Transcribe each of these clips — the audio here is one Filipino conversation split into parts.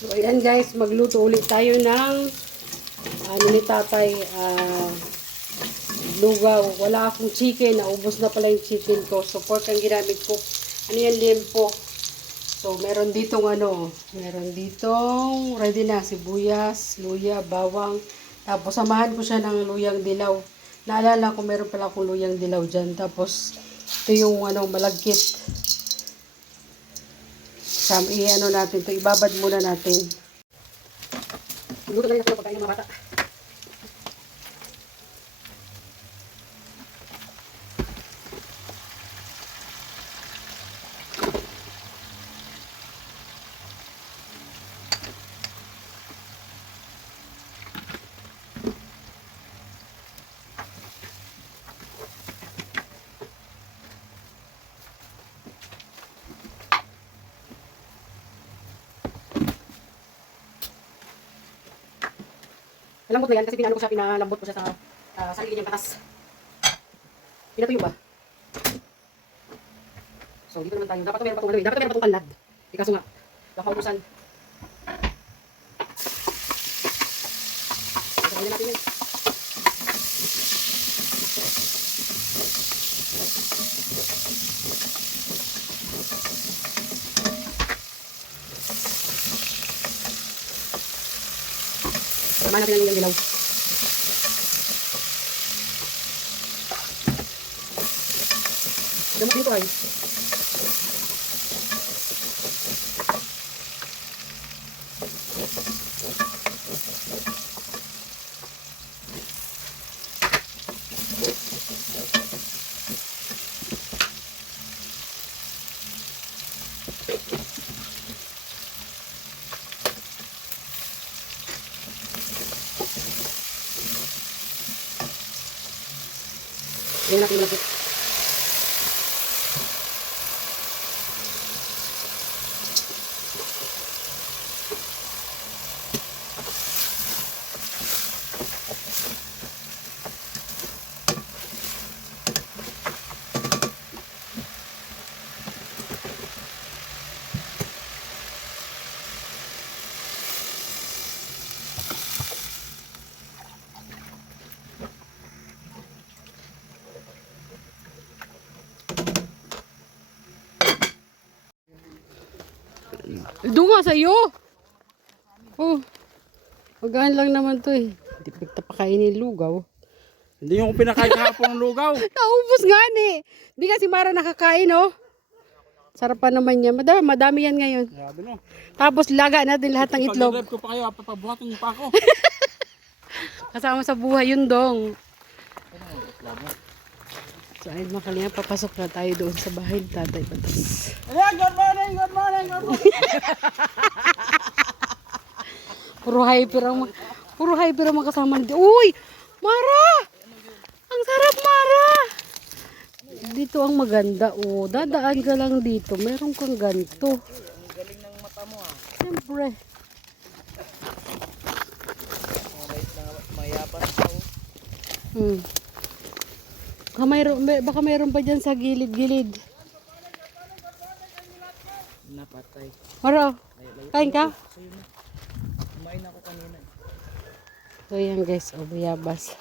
So, ayan guys, magluto ulit tayo ng ano ni tatay, lugaw. Wala akong chicken, naubos na pala yung chicken ko. So, pork ang ginamit ko. Ano yan, liempo. So, meron ditong ready na, sibuyas, luya, bawang. Tapos, samahan ko siya ng luyang dilaw. Naalala ko, meron pala akong luyang dilaw dyan. Tapos, ito yung malagkit. Natin ito, ibabad muna natin. Luto na rin ako ng pagkain ng mga bata. Malambot na yan kasi pinalambot ko siya sa sarili niyang katas. Pinatuyo ba? So, dito naman tayo. Dapat meron pa itong kanlad. Ikaso nga, kakaubusan. Sabay na natin yun. Samahan natin ang dilaw. Gamot dito ay. Yan natin malapit. Doon nga sa'yo. Oh. Magaan lang naman to eh. Hindi pa pakainin lugaw. Hindi yung pinakain kahapon ng lugaw. Naubos nga ni. Hindi kasi Mara nakakain oh. Sarap pa naman yan. Madami yan ngayon. Grabe no. Tapos laga natin lahat ng itlog. Pag-drive ko pa kayo, papabuhatin niyo pa ako. Kasama sa buhay yun dong. So ayun mga kalinga, papasok na tayo doon sa bahay ni Tatay Batas. Ayan, good morning, good morning, good morning. Puro hyper ang mga kasama nito. Uy! Mara! Ang sarap, Mara! Dito ang maganda. Oh, dadaan ka lang dito. Meron kang ganito. Ang galing ng mata mo ah. Siyempre. Mayabas pa oh. Baka mayroon pa dyan sa gilid-gilid. Napatay. Mara, kain ka? Kumain ako kanina. So yan guys, bayabas.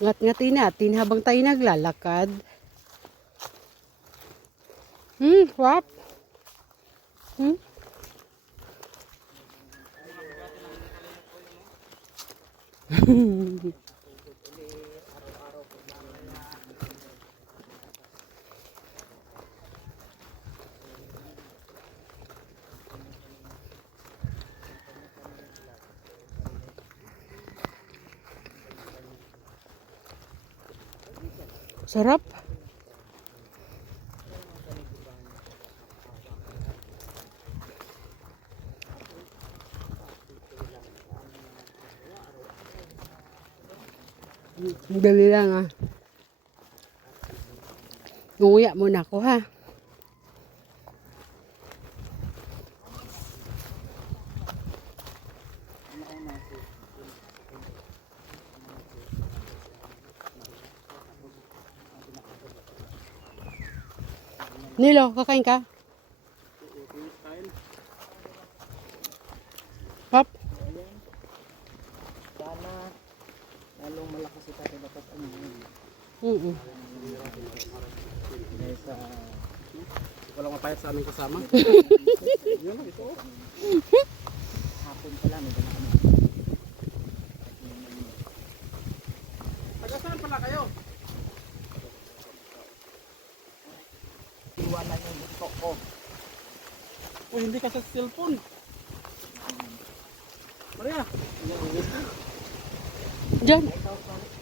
Ngat-ngatin natin habang tayo naglalakad. Swap. Sarap. Dali lang ah. Nguya muna ako ha. Nilo, kakain ka? Hop. Sana lalong malakas si tatay dapat ano. Mm. Dahil sa Walang mapayat sa aming kasama. Yun lang ito. hapon pala may dala kami. Taga saan pala kayo? Iwanan yung gusto ko. O hindi ka sa cellphone. Maria. Diyan.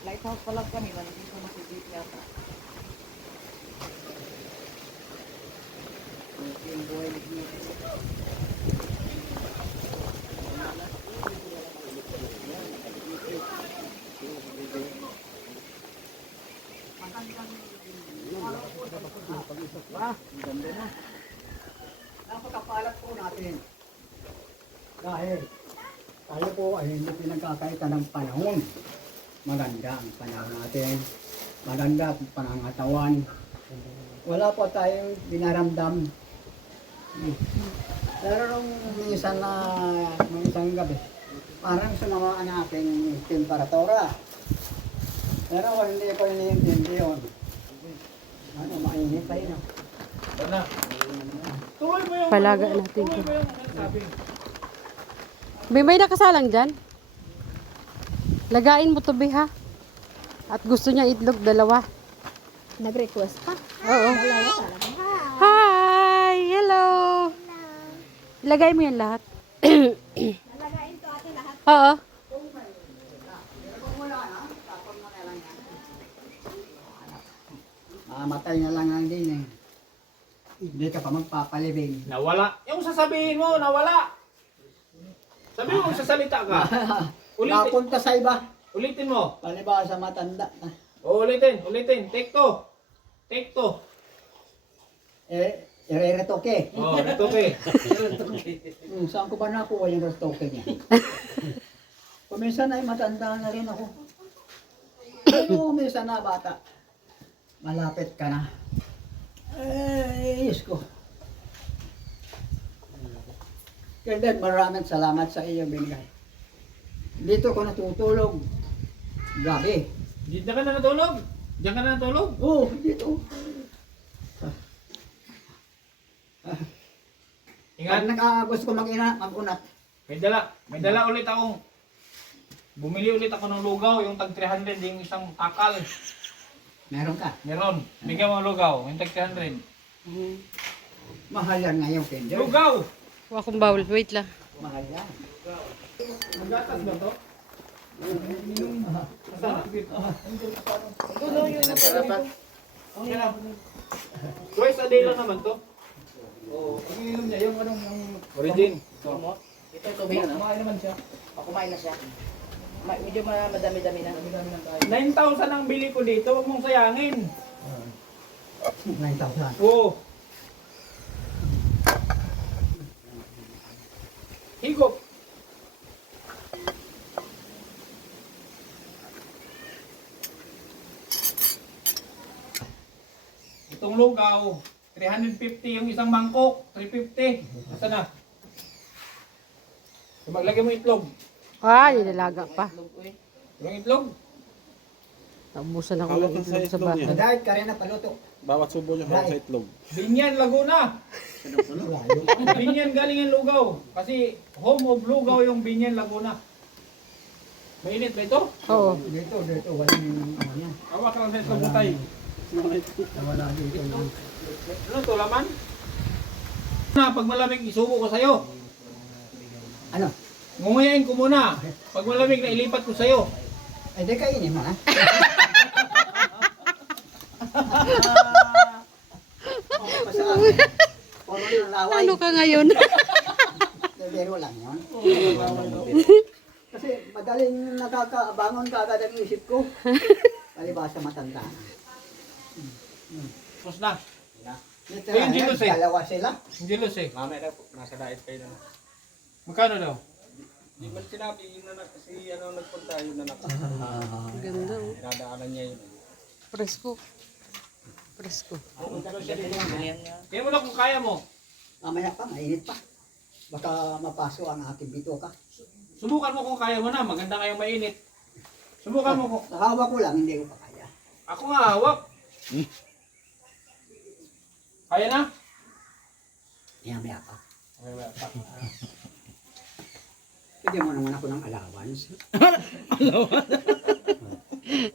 Lighthouse pa lang kami, hindi ko masibit yata. Yung buhay ni Jesus. Ang ganda na. Napakapalat po natin. Dahil tayo po ay hindi pinagkakaita ng panahon. Maganda ang panahon natin. Maganda ang panangatawan. Wala po tayong dinaramdam. Pero nung minsan nung isang gabi, parang sumamaan ang aking temperatura. Pero hindi ko iniintindi yun. Ano, mainit pa yun. Bana. Tuloy mo yung Palaga natin tuloy to. mo yung sabi. May nakasalang dyan. Lagain mo to, Be, ha? At gusto niya itlog, 2. Nag-request pa. Oo. Dalawa talaga. Hi! Hello! Ilagay mo yan lahat. Nalagain to ate lahat. Oo. Mamatay na lang ang din eh. Hindi ka pa magpapalibing. Nawala. Yung sasabihin mo, nawala. Sabihin mo, sasalita ka. Ulitin. Napunta sa iba. Ulitin mo. Palibasa matanda na. O, ulitin. Take 2. Take 2. Ireretoke. Oh, ito okay. Saan ko ba nakuha yung retoke niya? Kuminsan ay matanda na rin ako. Pero kuminsan na bata. Malapit ka na. Diyos ko. Kaya din, maraming salamat sa iyo, Bingay. Dito ko natutulog. Gabi. Diyan ka na natulog. Diyan ka na natulog. Oo, dito. Ingat. Pag nakagusto ko mag-unat. May dala ulit akong bumili ulit ako ng lugaw, yung tag 300, yung isang takal. Meron ka. Meron. Bigyan mo ng lugaw, yung tag 300. Mahal yan ngayon, Kinder. Lugaw! Huwag akong bawal. Wait lang. Mahal yan. Magatas ba to? Twice a day lang naman to. Oo, ang ininom niya yung anong yung Origin. mo. Ito tubig na. Kumain naman siya. Kumain na siya. Medyo madami-dami na. Madami na tayo. 9,000 ang bili ko dito, huwag mong sayangin. 9,000. Oo. Higop. Itong lugaw, 350 yung isang mangkok, 350. Nasaan na? So, maglagay mo itlog. Ah, nilalaga pa. Yung itlog. Naubusan ako ng itlog sa bahay. Dahil ka rin na paluto. Bawat subo niya hawak sa itlog. Binyan, Laguna. Binyan galing yung lugaw. Kasi home of lugaw yung Binyan, Laguna. Mainit ba ito? Oo. Dito, walang ano yan. Hawak lang sa itlog mo tayo. Wala dito. Ano to, laman? Na, pag malamig, isubo ko sa'yo. Ano? Ngungayain ko muna. Pag malamig na ilipat ko sa'yo. Ay, di kainin mo na. Ano ka ngayon? Biro lang yun. Kasi madaling nakakaabangon ka agad ang isip ko. Palibasa matanda na. Tapos na. Dito Ayun, Jelos eh. dalawa sila. Hindi los eh. Mamaya na po, nasa diet kayo na. Magkano daw? Di ba sinabi yun na kasi ano nagpunta yun na Ganda, oh. nadaanan niya yun. Presko. Presko. Kaya mo na kung kaya mo. Mamaya pa, mainit pa. baka mapaso ang aking bituka. Subukan mo kung kaya mo na. Maganda kayong mainit. Subukan mo kung... Sa hawak ko lang, hindi ko pa kaya. Ako nga hawak. Kaya na? Maya-maya pa. Bigyan mo naman ako ng allowance.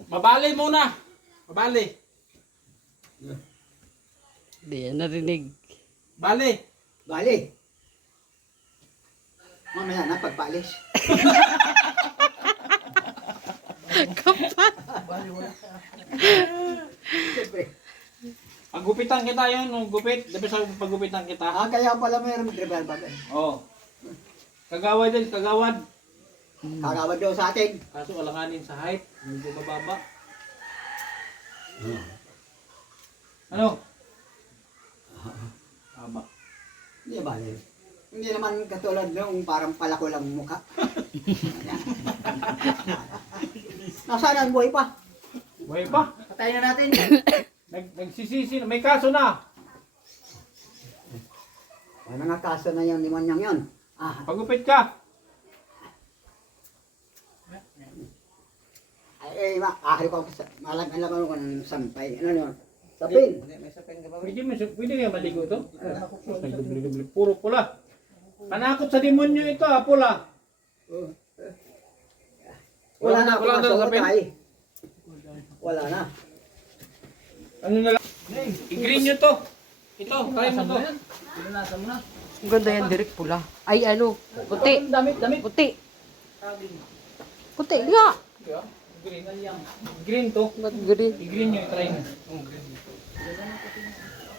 Mabali muna. Mabali. Hindi yan narinig. Bali. Bali. Mamaya na pagpaalis. Siyempre. Paggupitan kita yun. Nung gupit. Dapat sa paggupitan kita. Kaya pala mayroong driver ba? Oo. Kagawad din. Kagawad. Kagawad daw sa atin. Kaso alanganin sa height. Medyo mababa. Ano? Tama. Hindi ba? Hindi naman katulad nung parang palako lang mukha. Nasaan ang buhay pa? Buhay pa. Patayin na natin. Nagsisisi na. May kaso na. Ano nga kaso na yung limanyang yun? Pagupit ka. Ahari ko sa alam ko ng sampay. Ano yun? Sapin. May sapin ka ba? Pwede nga maligo ito? Nagdubli-dubli. Puro pula. Panakot sa demonyo ito ha, pula. Wala na ako Wala na masuot sapin? ay. Wala na. Ano na lang? I-green nyo to. Ito, try mo to. Pinunasan mo na. Ang ganda yan, direct pula. Ay, ano, puti. Damit. Puti. Puti nga. Green. Green to. Ba't green? I-green nyo, try mo.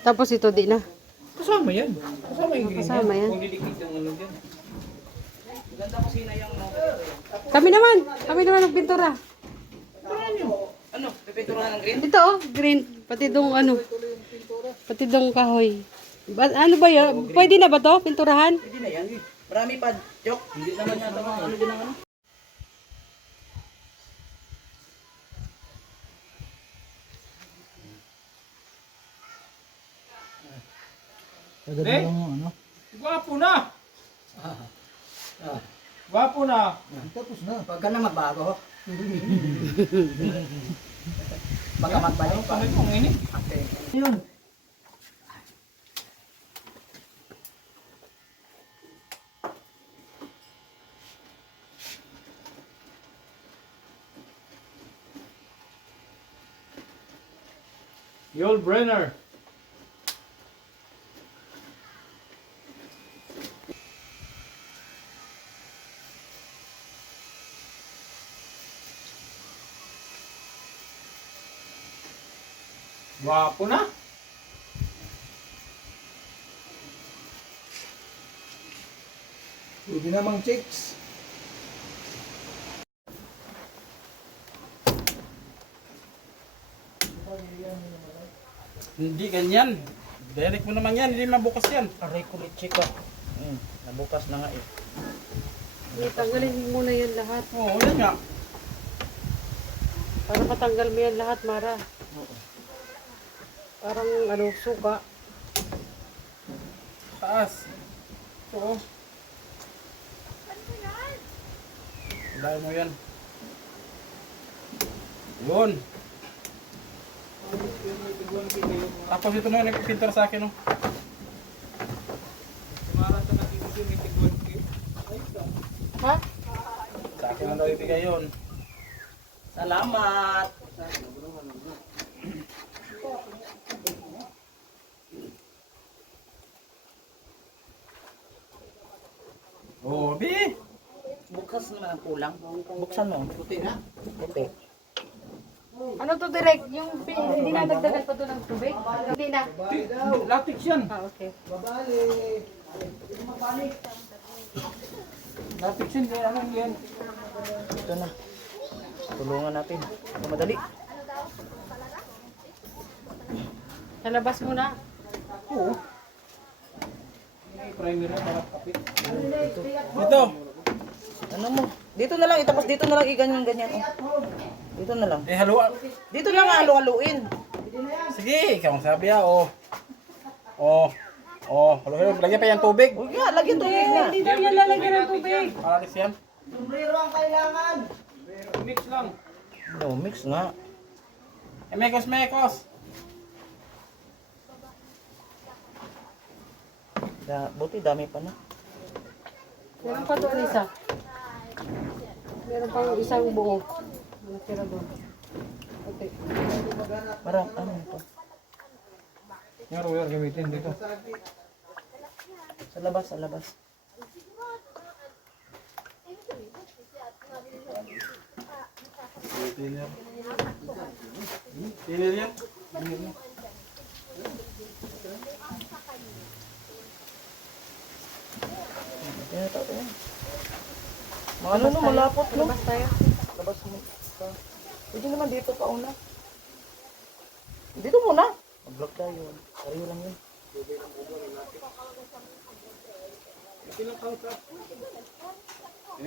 Tapos ito di na. Kasama yan. Kasama yung green. Kasama yan. Kung didikit yung ano dyan. Ganda ko sina yung Kami naman nagpintura. ano, pipinturahan ng green? Ito oh, green. Pati dong ano. Pati dong kahoy. Ano ba yun? Pwede na ba to? Pinturahan? Hindi na yan. Marami pa, Jok. Hindi naman yata mga ano din ang ano. Eh? Gwapo na. Gwapo na. Huwag ka na magbago. Baka magbalik pa. Bakit kung ini? Yun. Yul Brenner. Gwapo na. Pwede namang chicks. Hindi ganyan. Direct mo naman yan, hindi mabukas yan. Aray ko chika. Nabukas na nga eh. Tanggalin mo muna yan lahat. Oo, yan nga. Para matanggal mo yan lahat, Mara. Parang ano, suka. Taas. Oo. Dahil mo yan. Yun. Tapos ito na yung nagpipintar sa akin, no? Ha? Sa akin na daw ibigay yun. Salamat. Oh, bi! Bukas naman ang kulang. Buksan mo. Puti na. Puti. Ano to direct? Yung hindi na dagdagan pa to ng tubig? Hindi na. Latex yan. Ah, okay. Latex yan. Kaya ano yan. Ito na. Tulungan natin. Ito madali. Nalabas mo na. Oo. May primer na para kapit. Dito! Ano mo? Dito na lang. Tapos dito na lang i-ganyan-ganyan. Oh. Dito na lang. Eh, haluan. Dito na nga halu-haluin. Sige, ikaw ang sabi ah, oh. Oh. Oh, lagyan pa yung tubig. Huwag nga, lagyan tubig na. Hindi daw yan lalagyan ng tubig. Paralis yan. Sombrero ang kailangan. Mix lang. No, mix nga. Mekos. Buti dami pa na. Meron pa doon isa. Meron pa isang buo. Natira doon. Okay. Marami, ano ito? Yung roller gamitin dito. Sa labas, sa labas. Tinil yan. Kaya ito, ito. Ano no, malapot no? Labas tayo. Labas mo. Pwede naman dito pa una. Dito muna. Mag-block tayo. Sariyo lang yun.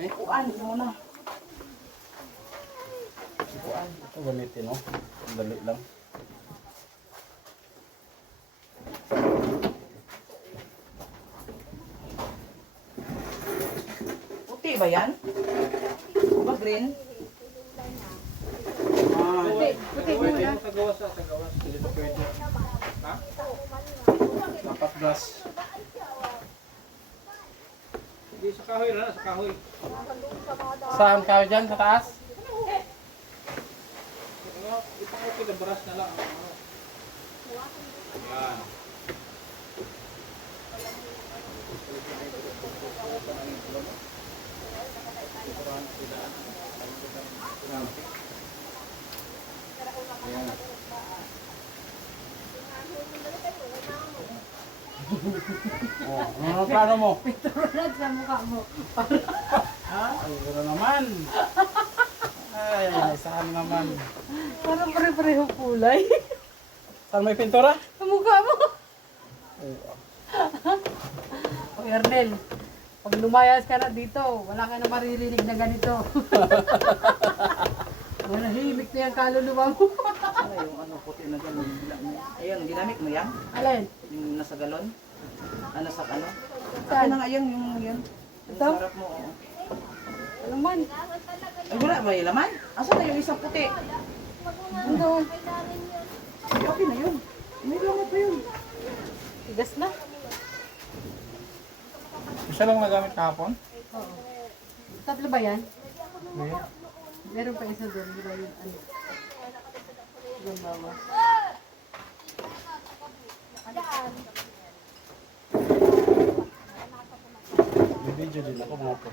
Upuan, dito muna. Upuan. Ito gamitin, no? Dali lang. Puti ba yan? O ba green? Puti muna. Tagawas. Hindi ito pwede. Ha? Dapat gas. Hindi sa kahoy na, sa kahoy. Saan kayo dyan? Sa taas? Ipang-okay na brush na lang. Yan. Oh, ano ang plano mo? Tulad sa mukha mo. Ha? Ay, gano'n naman. Ay, saan naman? Parang pare-pareho kulay. Saan may pintura? Sa mukha mo. O Ernel, pag lumayas ka na dito, wala ka na maririnig na ganito. Manahimik na yung kaluluwa mo. Ano yung ano, puti na galon? Ayun, ginamit mo yan? Alin? Yung nasa galon? Ano sa ano? Saan? Akin na nga yun, yung yun. Ito? Ang sarap mo, oo. Ano man? Ay, wala ba yung laman? Asan na yung isang puti? Doon. Ay, okay na yun. May laman pa yun. Tigas na. Isa lang nagamit kahapon? Oo. Tatlo ba yan? Meron pa isa doon. Di ba yun? Ano? Doon bawas. May video din ako mga po.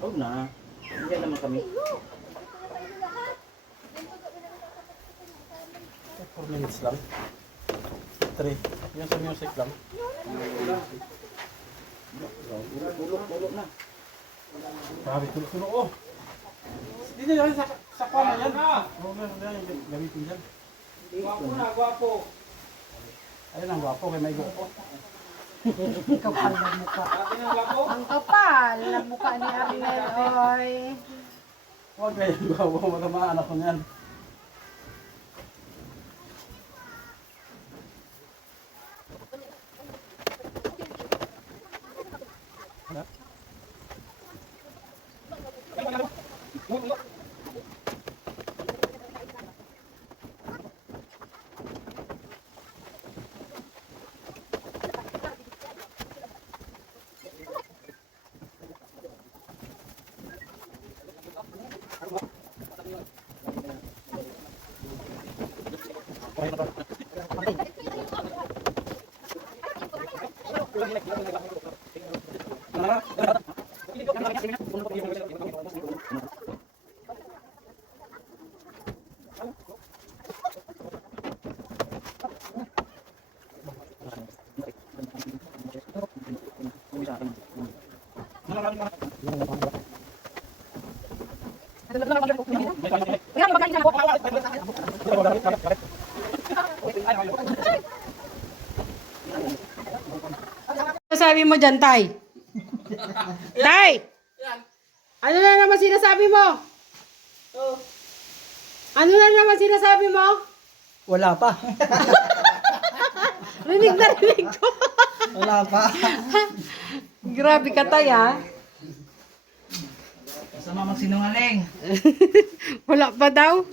Huwag na. Hindi naman kami. 4 minutes lang. 3. Yung sa music lang. Tulog na. Grabe, tulog-tulog. Oh! Dito yan sa kwana yan. Oo, yan. Gamitin dyan. Gwapo na, gwapo. Ayun ang gwapo kay may gwapo. Kapal ng mukha. Akin ang gwapo. Ang kapal ng mukha ni Arnel. Oy. Huwag kayo gwapo. Matamaan ako niyan. Ano sabi mo dyan, Tay? Tay! Ano na naman sinasabi mo? Ano na naman sinasabi mo? Wala pa. Rinig na rinig ko. Wala pa. Grabe ka taya. Kasama magsinungaling. Wala pa daw.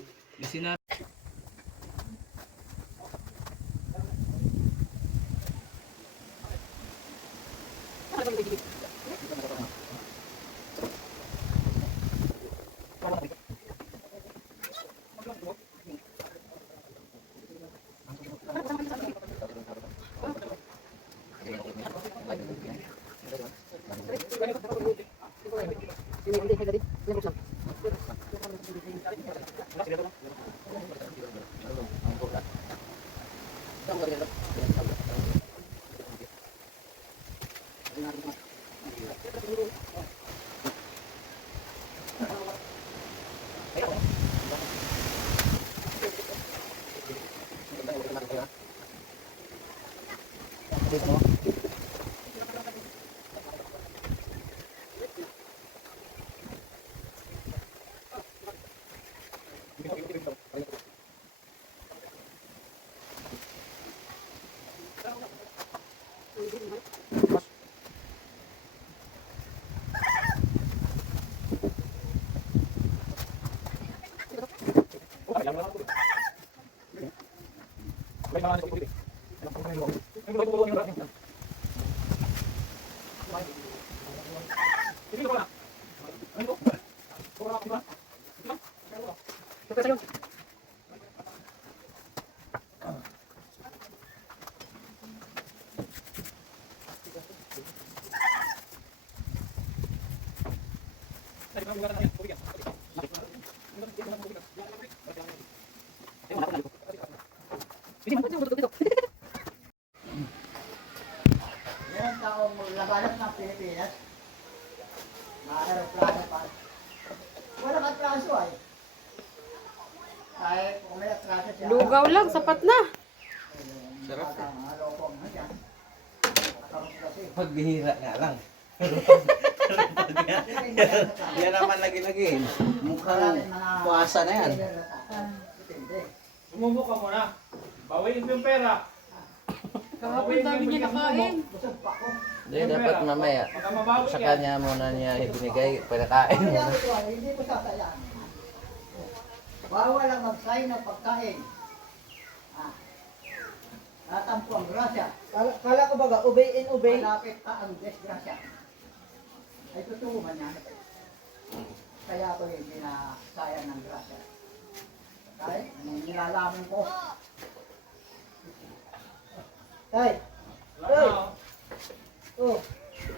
Yan ang taong labanan ng Pilipinas. Mga aeroplano pa. Wala ka traso ay. Kahit kung may traso siya. Lugaw lang, sapat na. Sarap eh. Mga lokong na dyan. Nakakos kasi. Pagbihira nga lang. Yan naman lagi-lagi. Mukhang puasa na yan. Depende. Sumubo ka muna. Bawiin mo yung pera. Kahapon dami niya nakain. Busog pa ako. Hindi, dapat mamaya. Pagka mabawi Sa yan. kanya muna niya ibinigay, pinakain Kaya muna. ito ay hindi ko sasayaan. Bawal ang mag-sign ng pagkain. Ah. Tatampo ang grasya. Kala ko baga, obey and obey. Malapit pa ang desgrasya. Ay totoo man yan. Kaya ako hindi na sayang ng grasya. Kahit anong nilalaman ko. Tay, Wala na. oh. oh.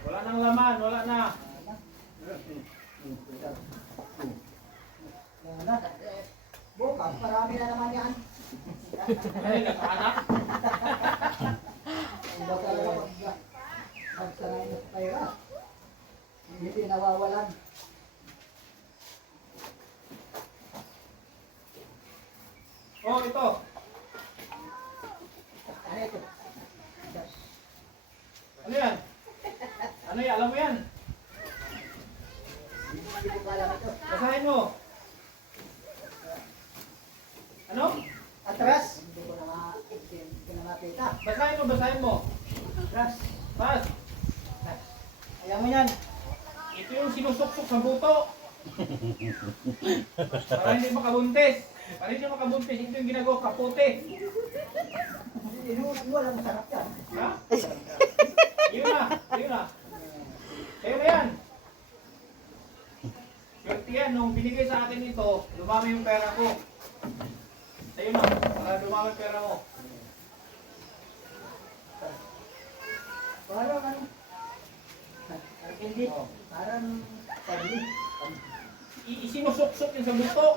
Wala nang laman. Wala na. Bukas, marami na naman yan. Ay, nakaanak. Ang baka lang magsanay na sa pera. Hindi nawawalan. Oh, ito. Ano ito? Ano yan? Ano yan? Alam mo yan? Hindi ko pa alam ito. Basahin mo. Ano? Atras? Hindi ko na makita. Basahin mo, basahin mo. Atras. Pas. Ayaw mo yan. Ito yung sinusuksok sa buto. Para hindi makabuntis. Para hindi makabuntis, ito yung ginagawa kapote. Inuulit mo lang masarap yan. Ha? Yun na, yun na. Sa'yo na yan. Swerte yan, nung binigay sa akin ito, lumami yung pera ko. Sa'yo na, para lumami yung pera mo. Parang ano? Hindi. Parang pabli. Isinusuksok yun sa buto.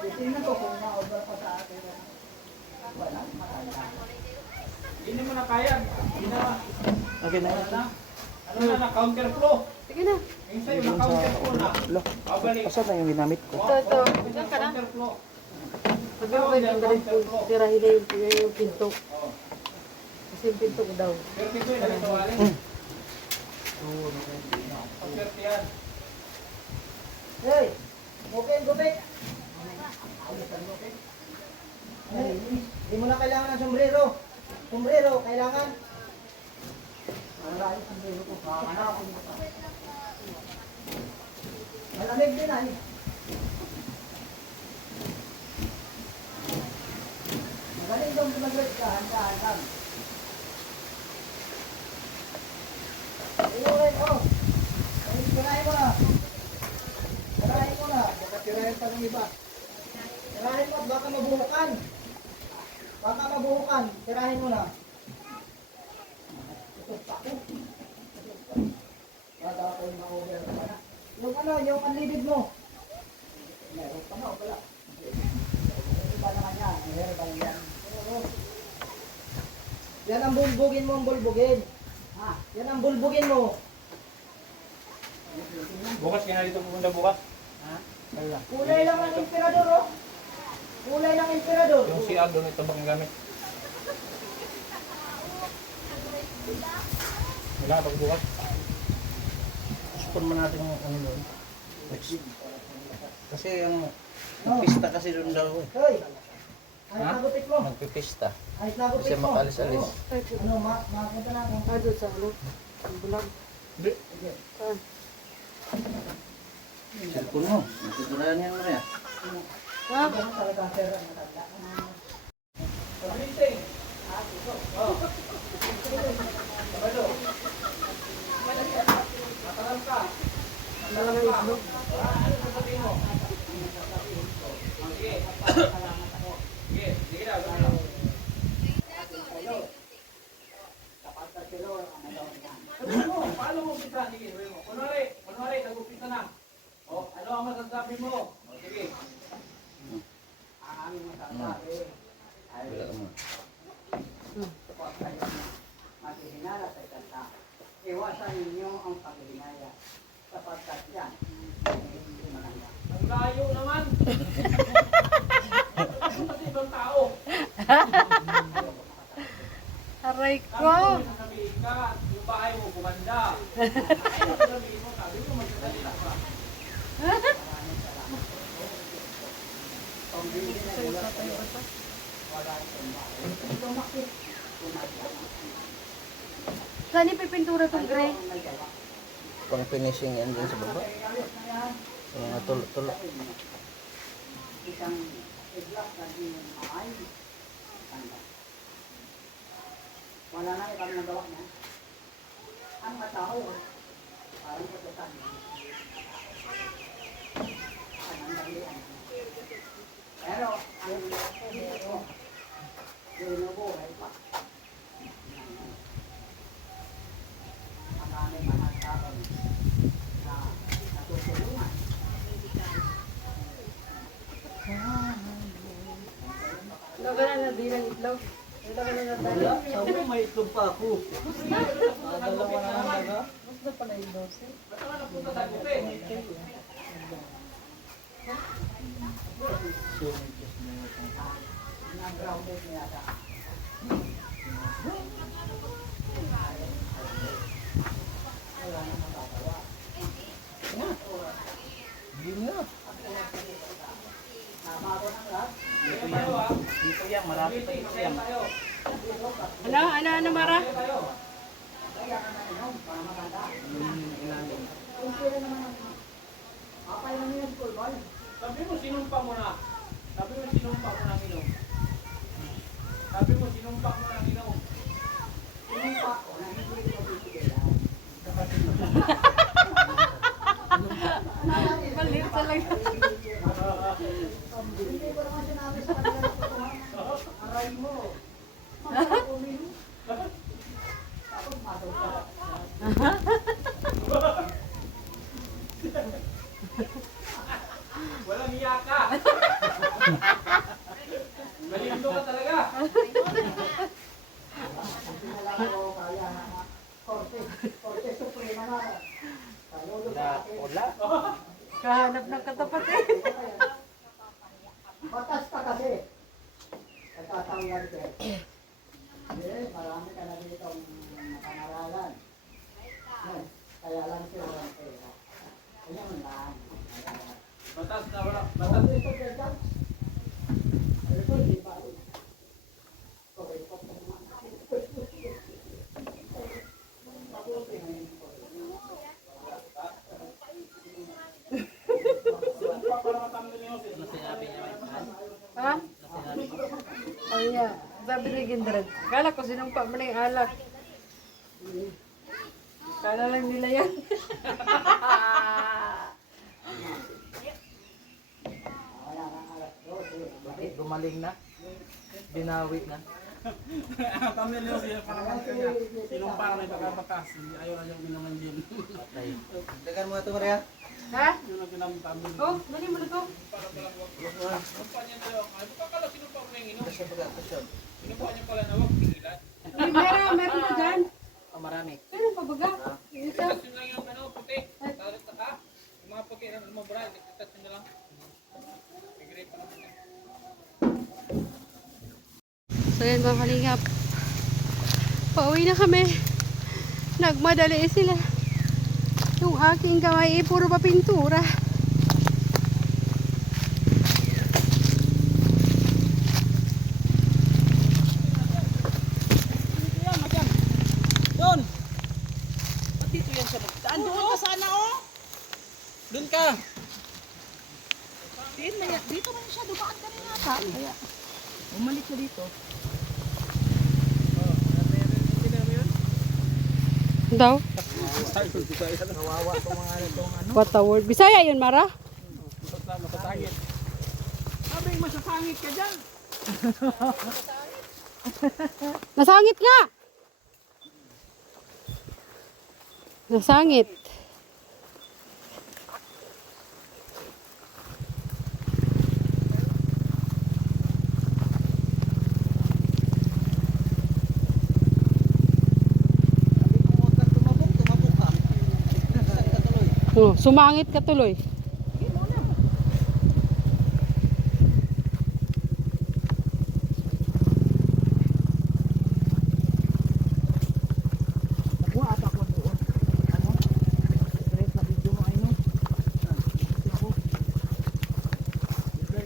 Tingnan ko kung na-over pa sa akin. Wala, makala. Hindi naman na kaya. Hindi na. Okay na. Ano na? Ano na, counter flow. Sige na. Yung sa'yo, na-counter flow na. Babalik. Asan na yung ginamit ko? Ito. Diyan ka na. Counter flow. Pag-away ka rin po, tirahin na yung pinto. Oh. Kasi yung pinto ko daw. Pero dito yung nalituwalin. Swerte yan. Hey! Okay, gubit! Hindi mo na kailangan ng sombrero. Sombrero, kailangan. Wala yung sombrero ko. Makakanapin mo pa. Malamig din ay. Magaling daw mag-red ka. Handa. Ayun, oh. Tirahin mo na. Tirahin mo na. Baka tirahin pa ng iba. Tirahin mo at baka mabuhukan. Baka mabuhukan. Tirahin mo na. Ito pa ako. Baka ako yung ma-over pa na. Yung ano, yung unleaded mo. Meron pa na o pala. Iba naman yan. Meron ba yan? Yan ang bulbugin mo, ang bulbugin. Ha? Yan ang bulbugin mo. Bukas kaya dito pupunta bukas. Kulay lang ang emperador, oh. Kulay ng emperador. Yung CR doon ito bang gamit? Wala pag bukas. Support mo natin yung ano doon. Kasi yung pista kasi doon daw eh. Hoy! Ayos na gupit mo. Magpipista. Ayos na Kasi gupit mo. makalis-alis. Ano, makapunta na ako. Ah, doon sa ano? Ang bulag. Ah. Cellphone mo. Matuturahan yan mo yan. Ah, Ganun talaga ang pera, matanda. Pag-meeting. Oh. Sabado. Matagal ka. ang dalang ng itlog. Ano sasabihin mo? Sige. Sige, sige na. Gawin mo. Sabihin mo, paano mo umpisa? Sige, sabihin mo. Kunwari, nag-umpisa na. O, ano ang masasabi mo? O, sige. Wala mo. Maghihinala sa kanta. Iwasan ninyo ang paghihinaya. Sapagkat yan, hindi maganda. Ang layo naman. Pati ibang tao. Aray Sabi ko. mo, sasabihin ka, yung bahay mo gumanda. Ay, sasabihin mo, sabi mo, magsasalita ka. Saan ipipintura itong gray? Pang finishing yan dun sa baba. Sa mga tulo-tulo. Isang iglap na di mo maayos. Wala na ibang nagawa niya. Ang matao, parang katutan. Ang dalian. Pero, ang ito, binubuhay pa. Ang aming mga tao na natutulungan. Lagalan na din ang itlog. Lagalan na dala. Sabi ko may itlog pa ako. Dalawa na lang na. Basta pala yung 12. Basta ka napunta sa gupe. Grounded niya sa Dito tayo ah. Dito yan, marami pa Meeting, dito masaya yan. tayo. Ano, Mara? Masaya tayo. Sabi mo, sinumpa mo na. Sabi mo, sinumpa mo na inom. Sabi mo, sinumpa mo na inom. Malit talaga. Hindi ko naman sinabi sa kanila na ito, aray mo. Masarap uminom. Tapos masarap ka. Walang hiya ka. Malindo ka talaga. Alam ko, kaya na Korte Suprema na. Saludo sa akin. Kahanap ng katapatin. Batas ka kasi. Nagtatanggal ka. Hindi, marami ka na dito nakangaralan. Yan, kaya lang siya walang pera. Kaya man lang. Batas na wala. Batas Batas. ito kaya sabi ni Kindred. Kala ko sinumpa mo na yung alak. Kala lang nila yan. Bakit? Gumaling na? Binawi na? Kami nyo siya parang kanya. Sinong parang may pagkabakas. Ayaw na yung minuman din. Patay. Dagan mo ito, Maria. Ha? Yun ang ginamit Oh, dali mo na to. Kasi pagkakasyon. Meron na dyan. Oh, marami. Meron pa baga. Isa. So yan mga kalingap. Pauwi na kami. Nagmadali sila. Yung aking kamay puro pa pintura. Doon! Ba't dito yan siya magdaan? Doon ka sana, oh! Doon ka! Dito man siya, dumaan ka rin ata. Kaya, umalik ka dito. Daw? Kawawa itong mga ano. What a word. Bisaya yun, Mara? matatangit. Sabi, masasangit ka dyan. Nasangit nga! Nasangit. Oh, sumangit ka tuloy.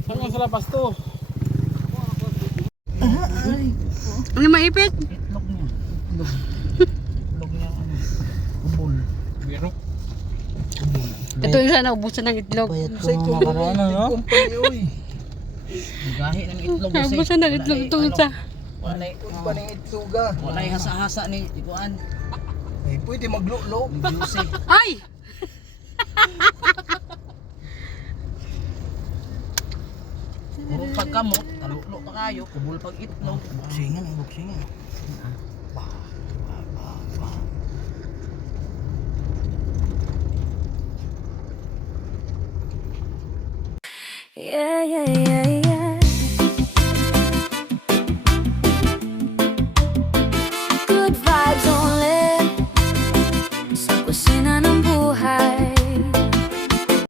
Saan sa labas to? Ano maipit? Itlog niya. Itlog niya, ano. Ubol. Biro. Ito yung sana ubusan ng itlog. Sa itlog makaraan, no? Kumpay, uy. Gahi ng itlog. Ubusan ng itlog ito sa... Walay pa ng itloga. Walay hasa-hasa ni ikuan. Ay, pwede maglulo. Juicy. Ay! Puro pagkamot, talulo pa kayo, kubul pag itlog. Buksingan, buksingan. Yeah, yeah, yeah.